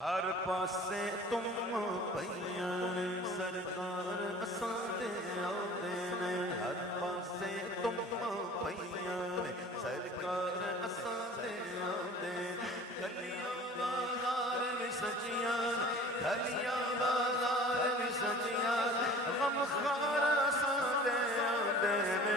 ہر پاسے تم پیاں سرکار اساں دے آندے نے، ہر پاسے تم پیاں سرکار اساں دے آندے، گلیاں بازار میں سجیاں، گلیاں بازار میں سجیاں، غم خوار اساں دے آندے نے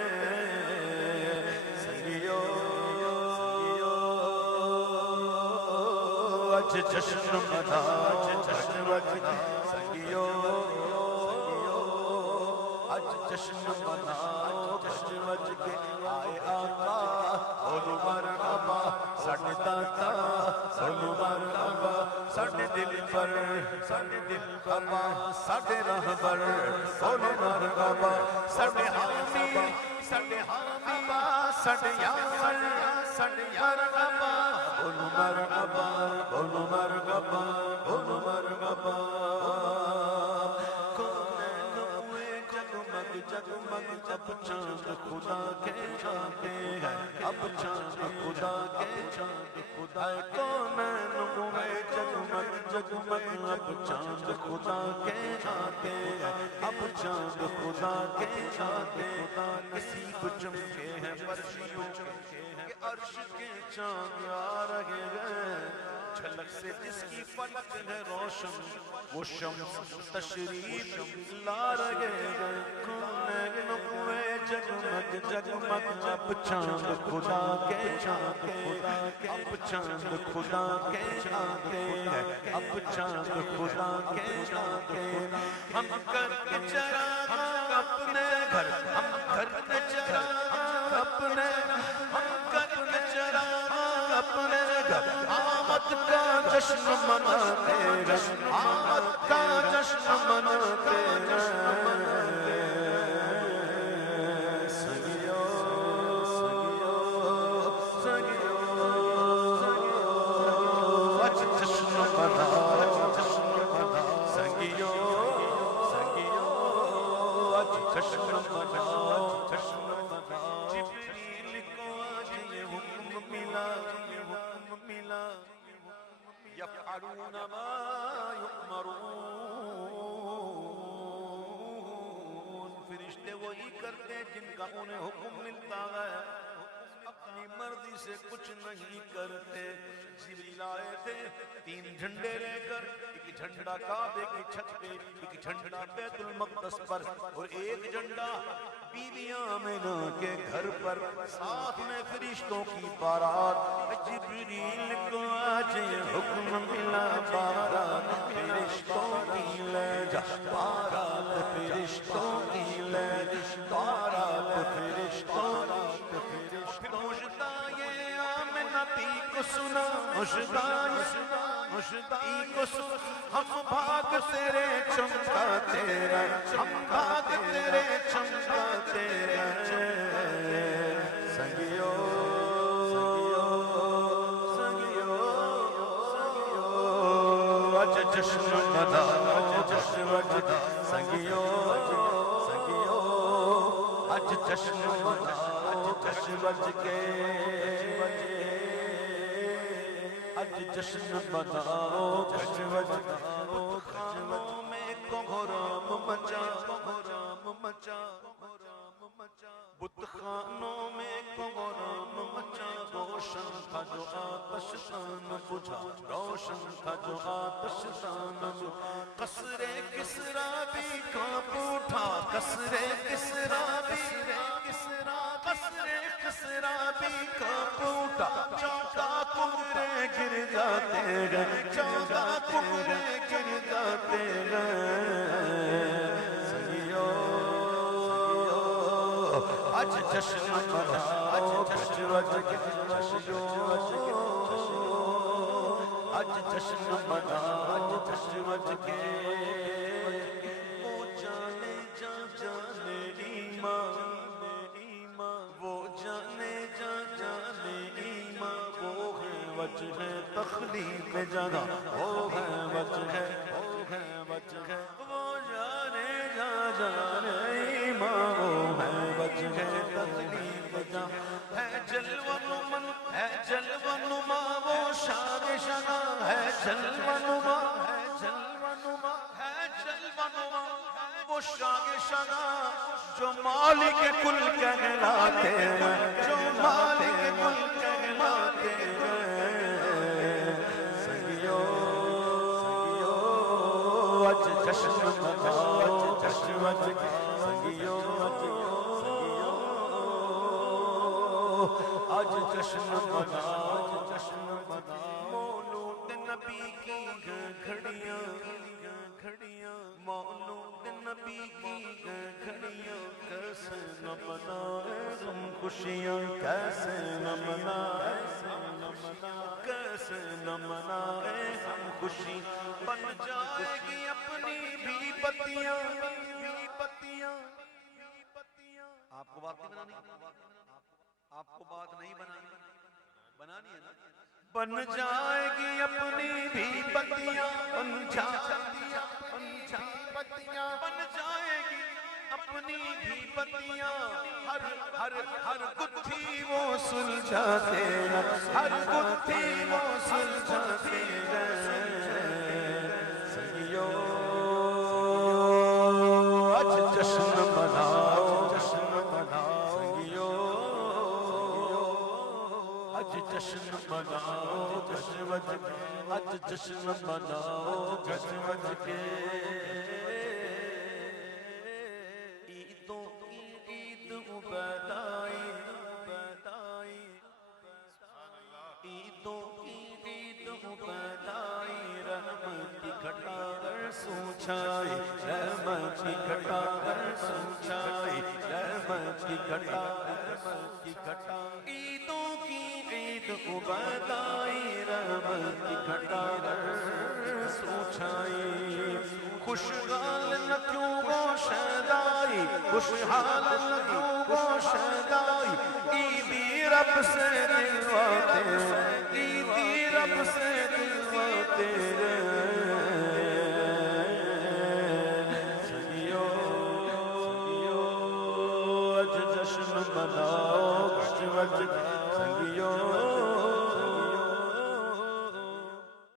جشن مناؤ جشن وجہ سنگیو، اج جشن مناؤ جشن وجہ کے آئے آقا، بولو مرحبا ساڈے داتا، بولو مرحبا ساڈے دل پر، ساڈے دل پر ساڈے رہبر، بولو مرحبا ساڈے حامی، ساڈے حامی ساڈے یار، ساڈے مرحبا بولو مرحبا، بولو مرحبا، بولو مرحبا۔ کونین ہوئے جگمگ جگمگ، اب چاند خدا کے آتے ہیں، اب چاند خدا کے خدا، کونین ہوئے جگمگ جگمگ، اب چاند خدا کے آتے ہیں، اب چاند خدا کے آتے ہیں، نصیب چمکے ہیں فرشتوں کے، عرش کے چاند آ رہے ہیں، جھلک سے جس کی فلک ہے روشن، وہ شمس تشریف لا رہے ہیں، کونین ہوئے جگمگ جگمگ، اب چاند خدا کے آتے ہیں، اب چاند خدا کے آتے ہیں، اب چاند خدا کے آتے ہیں، ہم کر کے چراغ اپنے گھر، ہم کر کے چراغ اپنے، ہم کر کے چراغ اپنے گھر، آمد کا جشن مناتے ہیں، آمد کا جشن مناتے ہیں، سنگیو سنگیو سنگیو اج جشن مناؤ جشن مناؤ، سنگیو سنگیو اج جشن مناؤ جشن مناؤ، جبریل کو آج یہ حکم ملا، ملا یفعلون ما یؤمرون، فرشتے وہی کرتے جن کا انہیں حکم ملتا ہے، اپنی مرضی سے کچھ نہیں کرتے۔ جبریل آئے تھے 3 جھنڈے لے کر، ایک جھنڈا کعبے کی چھت پہ، ایک جھنڈا بیت المقدس پر، اور ایک جھنڈا بی بی آمنہ کے گھر پر، ساتھ میں فرشتوں کی بارات۔ جبریل کو آج یہ حکم ملا، بارات فرشتوں کی لے جا، بارات فرشتوں کی لے جا، بارات فرشتوں کی، مجدائے آمنہ پی کو سنا، مجدائے کو سنا، ہم بھاگ تیرے چمکاتے رہے، ہم بھاگ تیرے چمکاتے رہے، سنگیو سنگیو سنگیو اج جشن مناؤ جشن وجہ سنگیو سنگیو اج جشن مناؤ جشن وجہ کے، اج جشن مناؤ جشن وجہ، خانوں میں کوہرام مچا، کوہرام مچا، بت خانوں میں کوہرام مچا، روشن تھا جو آتش دان بجھا، روشن تھا جو آتش دان بجھا، قصر کسریٰ بھی کانپ اٹھا، قصر کسریٰ بھی، قصر کسریٰ بھی کانپ اٹھا، 14 کنگرے گر جاتے گئے، 14 کنگرے گر جاتے گئے، سنگیو اج جشن مناؤ جشن وجہ کے، اج جشن مناؤ جشن وجہ کے، وہ جانے جا جانے ایمان، وہ جانے جا جانے ایمان، وہ ہے وجہ تخلیق جگہ، وہ ہے وجہ وجہ، وہ جانے جا جانے ایمان، وہ ہے وجہ تخلیق جگہ، ہے جلوہ نما، ہے جلوہ نما وہ شان شنا، ہے جلوہ نما وہ شاگ شگا جو مالک کل کہلاتے ہیں، جو مالک کل کہلاتے ہیں۔ سنگیو اج جشن مناؤ، جشن سنگیو آج جشن مناؤ، جشن مناؤ۔ مولود نبی کی گھڑیاں، گھڑیاں مولود نبی کی گھڑیاں، کیسے نہ منائے ہم خوشیاں، کیسے نہ منائے، کیسے نہ منائے ہم خوشی۔ بن جائے گی اپنی بھی بتیاں، آپ کو بات نہیں بنانی، آپ کو بات نہیں بنانی، بنانی ہے نا۔ بن جائے گی اپنی بھی بتیاں، بن جائے گی اپنی بھی بتیاں، ہر گتھی وہ سلجھاتے ہیں، ہر گتھی وہ سلجھاتے ہیں۔ سنگیو آج جشن مناؤ، جشن مناؤ، سنگیو آج جشن مناؤ، جشن آج جشن مناؤ، جشن کے عیدوں کی عید عبید آئی، عیدوں کی عید عبید آئی، رحمت کی گھٹا برسوں چھائی، رحمت کی گھٹا برسوں چھائی، رحمت کی گھٹا، رحمت کی گھٹا۔ عیدوں کی عید عبید آئی، رحمت کی گھٹا برسوں چھائی۔ خوشحال نہ کیوں وہ شیدائی، خوشحال نہ کیوں وہ شیدائی، عیدی رب سے دلواتے، عیدی رب سے دلواتے سنگیو آج جشن مناؤ، سنگیو